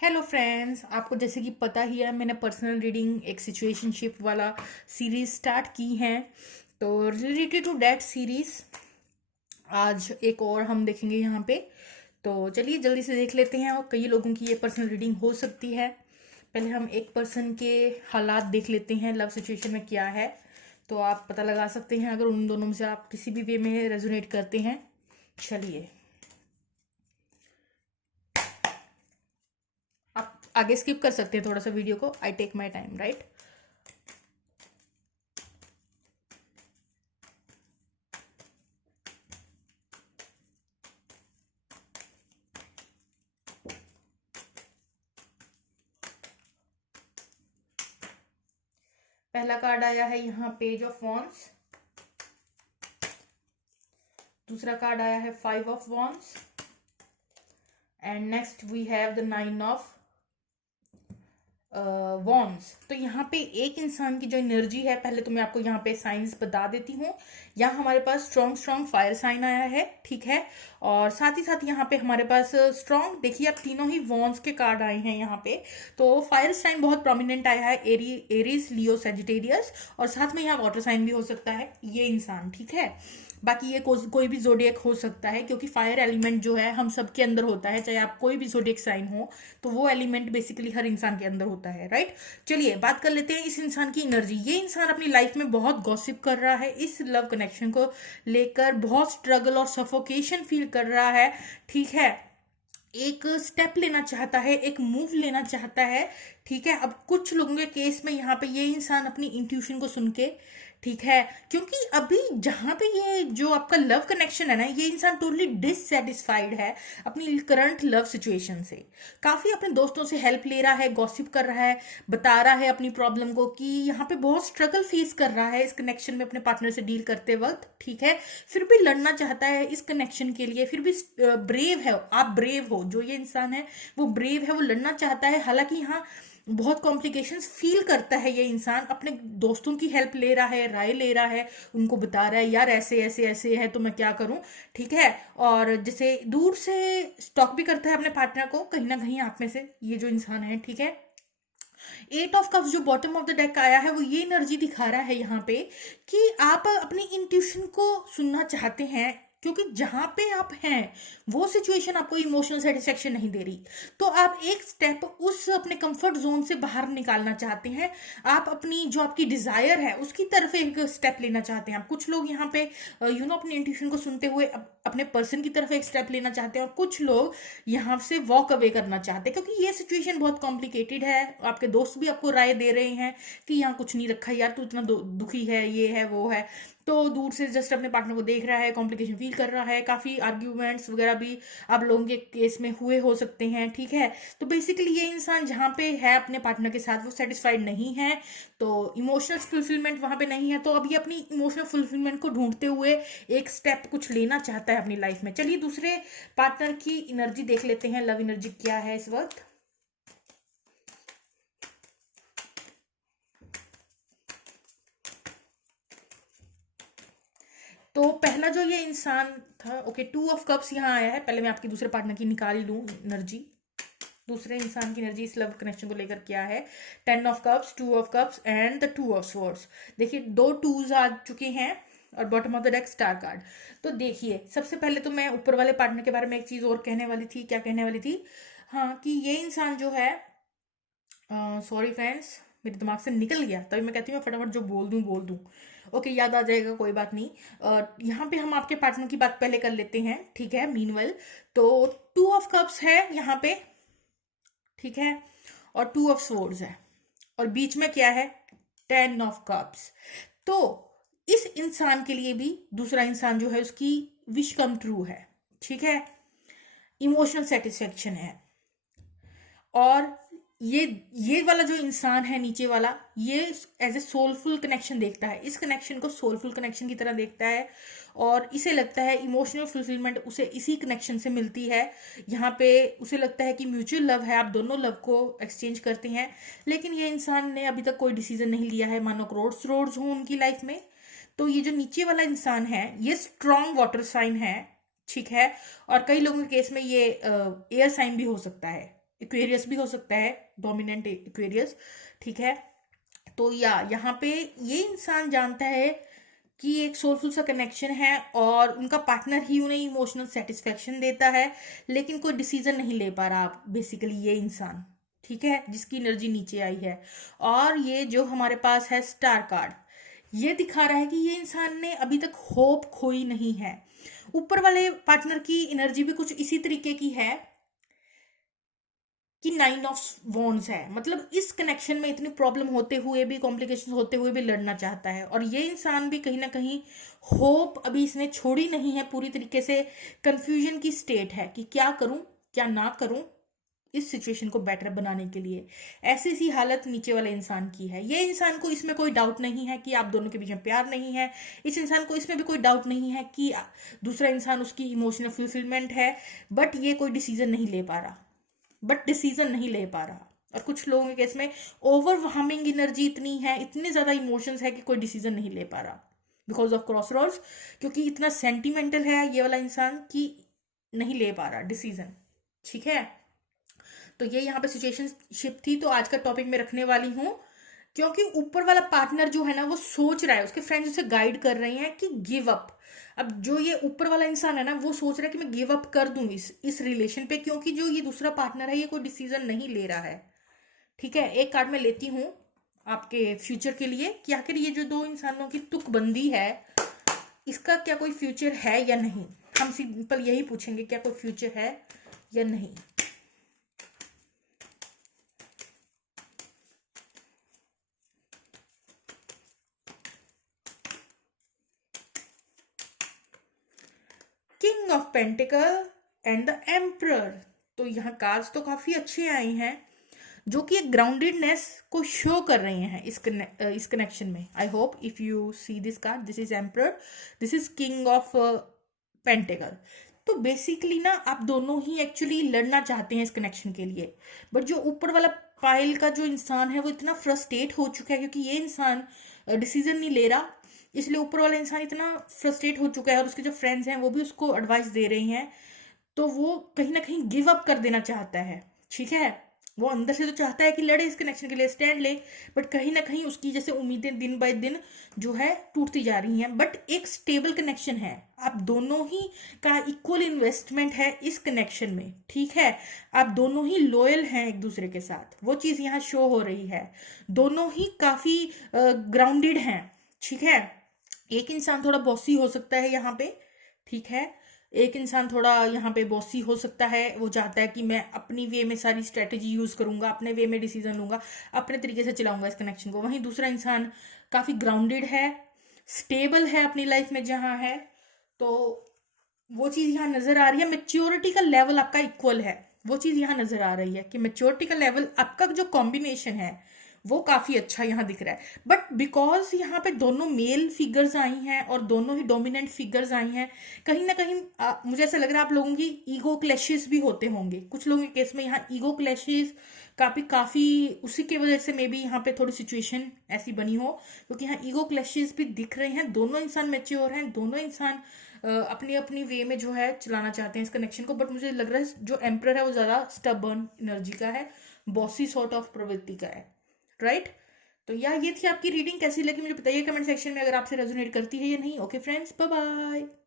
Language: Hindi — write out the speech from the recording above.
हेलो फ्रेंड्स, आपको जैसे कि पता ही है मैंने पर्सनल रीडिंग एक सिचुएशनशिप वाला सीरीज स्टार्ट की है। तो रिलेटेड टू दैट सीरीज आज एक और हम देखेंगे यहाँ पे। तो चलिए जल्दी से देख लेते हैं। और कई लोगों की ये पर्सनल रीडिंग हो सकती है। पहले हम एक पर्सन के हालात देख लेते हैं, लव सिचुएशन में क्या है। तो आप पता लगा सकते हैं अगर उन दोनों में से आप किसी भी वे में रेजोनेट करते हैं। चलिए आप आगे स्किप कर सकते हैं थोड़ा सा वीडियो को। I take my time, right. पहला कार्ड आया है यहाँ पेज ऑफ वॉन्ड्स। दूसरा कार्ड आया है 5 of wands. And next we have the 9 of wands. तो यहाँ पे एक इंसान की जो एनर्जी है, पहले तो मैं आपको यहाँ पे साइंस बता देती हूँ। यहाँ हमारे पास स्ट्रॉन्ग स्ट्रॉन्ग फायर साइन आया है, ठीक है। और साथ ही साथ यहाँ पे हमारे पास स्ट्रॉन्ग, देखिए आप तीनों ही वॉन्ड्स के कार्ड आए हैं यहाँ पे। तो फायर साइन बहुत प्रोमिनेंट आया है, एरीज, लियो, सेजिटेरियस। और साथ में यहाँ वाटर साइन भी हो सकता है ये इंसान, ठीक है। बाकी ये कोई भी जोडियक हो सकता है, क्योंकि फायर एलिमेंट जो है हम सबके अंदर होता है, चाहे आप कोई भी जोडियक साइन हो। तो वो एलिमेंट बेसिकली हर इंसान के अंदर होता है, राइट। चलिए बात कर लेते हैं इस इंसान की एनर्जी। ये इंसान अपनी लाइफ में बहुत गॉसिप कर रहा है, इस लव कनेक्शन को लेकर बहुत स्ट्रगल और सफोकेशन फील कर रहा है, ठीक है। एक स्टेप लेना चाहता है, एक मूव लेना चाहता है, ठीक है। अब कुछ लोगों के केस में यहाँ पे ये इंसान अपनी इंट्यूशन को सुन के, ठीक है, क्योंकि अभी जहां पे ये जो आपका लव कनेक्शन है ना, ये इंसान टोटली डिससेटिस्फाइड है अपनी करंट लव सिचुएशन से। काफी अपने दोस्तों से हेल्प ले रहा है, गॉसिप कर रहा है, बता रहा है अपनी प्रॉब्लम को कि यहाँ पे बहुत स्ट्रगल फेस कर रहा है इस कनेक्शन में अपने पार्टनर से डील करते वक्त, ठीक है। फिर भी लड़ना चाहता है इस कनेक्शन के लिए, फिर भी ब्रेव है। आप ब्रेव हो, जो ये इंसान है वो ब्रेव है, वो लड़ना चाहता है। हालांकि यहाँ बहुत कॉम्प्लिकेशंस फील करता है ये इंसान, अपने दोस्तों की हेल्प ले रहा है, राय ले रहा है, उनको बता रहा है यार ऐसे ऐसे ऐसे है तो मैं क्या करूं, ठीक है। और जैसे दूर से स्टॉक भी करता है अपने पार्टनर को कहीं ना कहीं आप में से, ये जो इंसान है, ठीक है। 8 ऑफ कप्स जो बॉटम ऑफ द डेक आया है वो ये एनर्जी दिखा रहा है यहाँ पे कि आप अपनी इंट्यूशन को सुनना चाहते हैं, क्योंकि जहां पे आप हैं वो सिचुएशन आपको इमोशनल सेटिस्फेक्शन नहीं दे रही। तो आप एक स्टेप उस अपने कंफर्ट जोन से बाहर निकालना चाहते हैं। आप अपनी जो आपकी डिजायर है उसकी तरफ एक स्टेप लेना चाहते हैं। आप कुछ लोग यहाँ पे अपनी इंट्यूशन को सुनते हुए अपने पर्सन की तरफ एक स्टेप लेना चाहते हैं, और कुछ लोग यहाँ से वॉक अवे करना चाहते हैं, क्योंकि ये सिचुएशन बहुत कॉम्प्लिकेटेड है। आपके दोस्त भी आपको राय दे रहे हैं कि यहाँ कुछ नहीं रखा यार, तू इतना दुखी है, ये है वो है। तो दूर से जस्ट अपने पार्टनर को देख रहा है, कॉम्प्लिकेशन फील कर रहा है, काफी आर्ग्यूमेंट्स वगैरह भी आप लोगों के केस में हुए हो सकते हैं, ठीक है। तो बेसिकली ये इंसान जहाँ पे है अपने पार्टनर के साथ वो सेटिस्फाइड नहीं है, तो इमोशनल फुलफिलमेंट वहां पे नहीं है। तो अब ये अपनी इमोशनल फुलफिलमेंट को ढूंढते हुए एक स्टेप कुछ लेना चाहता है अपनी लाइफ में। चलिए दूसरे पार्टनर की एनर्जी देख लेते हैं, लव एनर्जी क्या है इस वक्त। तो पहला जो ये इंसान था, ओके, 2 ऑफ कप्स यहाँ आया है। पहले मैं आपकी दूसरे पार्टनर की निकाल लूं एनर्जी। दूसरे इंसान की एनर्जी इस लव कनेक्शन को लेकर क्या है। 10 of cups, 2 of cups and the 2 of swords. देखिए 2 टूज आ चुके हैं और bottom of the deck star card. तो देखिए सबसे पहले तो मैं ऊपर वाले पार्टनर के बारे में एक चीज और कहने वाली थी। क्या कहने वाली थी? हाँ, कि ये इंसान जो है, सॉरी फ्रेंड्स, मेरे दिमाग से निकल गया, तभी मैं कहती हूँ मैं फटाफट जो बोल दूँ। ओके, याद आ जाएगा, कोई बात नहीं। यहाँ पे हम आपके पार्टनर की बात पहले कर लेते हैं, ठीक है। मीनवेल तो 2 ऑफ कप्स है यहाँ पे, ठीक है, और 2 ऑफ स्वॉर्ड्स है, और बीच में क्या है, 10 ऑफ कप्स। तो इस इंसान के लिए भी दूसरा इंसान जो है उसकी विश कम ट्रू है, ठीक है। इमोशनल सेटिस्फेक्शन है। और ये वाला जो इंसान है नीचे वाला, ये एज ए सोलफुल कनेक्शन देखता है, इस कनेक्शन को सोलफुल कनेक्शन की तरह देखता है, और इसे लगता है इमोशनल फुलफिलमेंट उसे इसी कनेक्शन से मिलती है। यहाँ पे उसे लगता है कि म्यूचुअल लव है, आप दोनों लव को एक्सचेंज करते हैं। लेकिन ये इंसान ने अभी तक कोई डिसीजन नहीं लिया है, मानो करोड्स रोड्स हो उनकी लाइफ में। तो ये जो नीचे वाला इंसान है ये स्ट्रॉन्ग वाटर साइन है, ठीक है। और कई लोगों के केस में ये एयर साइन भी हो सकता है, एक्वेरियस भी हो सकता है, डोमिनेंट एक्वेरियस, ठीक है। तो या यहाँ पे ये इंसान जानता है कि एक सोलफुल सा कनेक्शन है और उनका पार्टनर ही उन्हें इमोशनल सेटिस्फेक्शन देता है, लेकिन कोई डिसीजन नहीं ले पा रहा बेसिकली ये इंसान, ठीक है, जिसकी एनर्जी नीचे आई है। और ये जो हमारे पास है स्टार कार्ड, ये दिखा रहा है कि ये इंसान ने अभी तक होप खोई नहीं है। ऊपर वाले पार्टनर की एनर्जी भी कुछ इसी तरीके की है कि 9 ऑफ वॉन्ड्स है, मतलब इस कनेक्शन में इतनी प्रॉब्लम होते हुए भी, कॉम्प्लिकेशन होते हुए भी लड़ना चाहता है। और ये इंसान भी कहीं ना कहीं होप अभी इसने छोड़ी नहीं है, पूरी तरीके से कंफ्यूजन की स्टेट है कि क्या करूं क्या ना करूं इस सिचुएशन को बेटर बनाने के लिए। ऐसी सी हालत नीचे वाले इंसान की है। ये इंसान को इसमें कोई डाउट नहीं है कि आप दोनों के बीच में प्यार नहीं है। इस इंसान को इसमें भी कोई डाउट नहीं है कि दूसरा इंसान उसकी इमोशनल फुलफिलमेंट है, बट ये कोई डिसीजन नहीं ले पा रहा, और कुछ लोगों के केस में ओवरवहमिंग एनर्जी इतनी है, इतने ज्यादा इमोशंस है कि कोई डिसीजन नहीं ले पा रहा बिकॉज ऑफ क्रॉस रोड्स, क्योंकि इतना सेंटिमेंटल है ये वाला इंसान कि नहीं ले पा रहा डिसीजन, ठीक है। तो ये यहाँ पे सिचुएशनशिप थी, तो आज का टॉपिक मैं रखने वाली हूँ क्योंकि ऊपर वाला पार्टनर जो है ना वो सोच रहा है, उसके फ्रेंड्स उसे गाइड कर रहे हैं कि गिव अप। अब जो ये ऊपर वाला इंसान है ना वो सोच रहा है कि मैं गिव अप कर दूं इस रिलेशन पे, क्योंकि जो ये दूसरा पार्टनर है ये कोई डिसीजन नहीं ले रहा है, ठीक है। एक कार्ड मैं लेती हूँ आपके फ्यूचर के लिए कि आखिर ये जो दो इंसानों की तुकबंदी है इसका क्या कोई फ्यूचर है या नहीं। हम सिंपल यही पूछेंगे, क्या कोई फ्यूचर है या नहीं। King of pentacle and the emperor. तो यहाँ कार्ड्स तो काफी अच्छे आए हैं जो कि एक ग्राउंडेडनेस को शो कर रहे हैं इस कनेक्शन में। I hope if you see this card, this is emperor, this is king of pentacle. तो बेसिकली ना आप दोनों ही एक्चुअली लड़ना चाहते हैं इस कनेक्शन के लिए, बट जो ऊपर वाला पाइल का जो इंसान है वो इतना फ्रस्ट्रेट हो चुका है क्योंकि ये इंसान डिसीजन नहीं ले रहा, इसलिए ऊपर वाला इंसान इतना फ्रस्ट्रेट हो चुका है और उसके जो फ्रेंड्स हैं वो भी उसको एडवाइस दे रहे हैं, तो वो कहीं ना कहीं गिव अप कर देना चाहता है, ठीक है। वो अंदर से तो चाहता है कि लड़े इस कनेक्शन के लिए, स्टैंड ले, बट कहीं ना कहीं उसकी जैसे उम्मीदें दिन बाय दिन जो है टूटती जा रही हैं। बट एक स्टेबल कनेक्शन है, आप दोनों ही का इक्वल इन्वेस्टमेंट है इस कनेक्शन में, ठीक है। आप दोनों ही लॉयल हैं एक दूसरे के साथ, वो चीज यहाँ शो हो रही है। दोनों ही काफी ग्राउंडेड हैं, ठीक है। एक इंसान थोड़ा बॉसी हो सकता है यहाँ पे, ठीक है। एक इंसान थोड़ा यहाँ पे बॉसी हो सकता है, वो चाहता है कि मैं अपनी वे में सारी स्ट्रेटेजी यूज करूंगा, अपने वे में डिसीजन लूंगा, अपने तरीके से चलाऊंगा इस कनेक्शन को। वहीं दूसरा इंसान काफी ग्राउंडेड है, स्टेबल है अपनी लाइफ में जहाँ है, तो वो चीज यहाँ नजर आ रही है। मेच्योरिटी का लेवल आपका इक्वल है, वो चीज यहाँ नजर आ रही है कि मेच्योरिटी का लेवल आपका जो कॉम्बिनेशन है वो काफी अच्छा यहाँ दिख रहा है। बट बिकॉज यहाँ पे दोनों मेल फिगर्स आई हैं और दोनों ही डोमिनेंट फिगर्स आई हैं, कहीं ना कहीं मुझे ऐसा लग रहा है आप लोगों की ईगो क्लैशेस भी होते होंगे। कुछ लोगों के केस में यहाँ ईगो क्लैशेस काफी उसी की वजह से मे बी यहाँ पे थोड़ी सिचुएशन ऐसी बनी हो, क्योंकि यहाँ ईगो क्लैशेस भी दिख रहे हैं। दोनों इंसान मेच्योर हैं, दोनों इंसान अपनी अपनी वे में जो है चलाना चाहते हैं इस कनेक्शन को। बट मुझे लग रहा है जो एम्परर है वो ज्यादा स्टबर्न एनर्जी का है, बॉसी सॉर्ट ऑफ प्रवृत्ति का है, राइट। तो यार ये थी आपकी रीडिंग, कैसी लगी मुझे बताइए कमेंट सेक्शन में, अगर आपसे रेजोनेट करती है या नहीं। Okay friends, bye bye.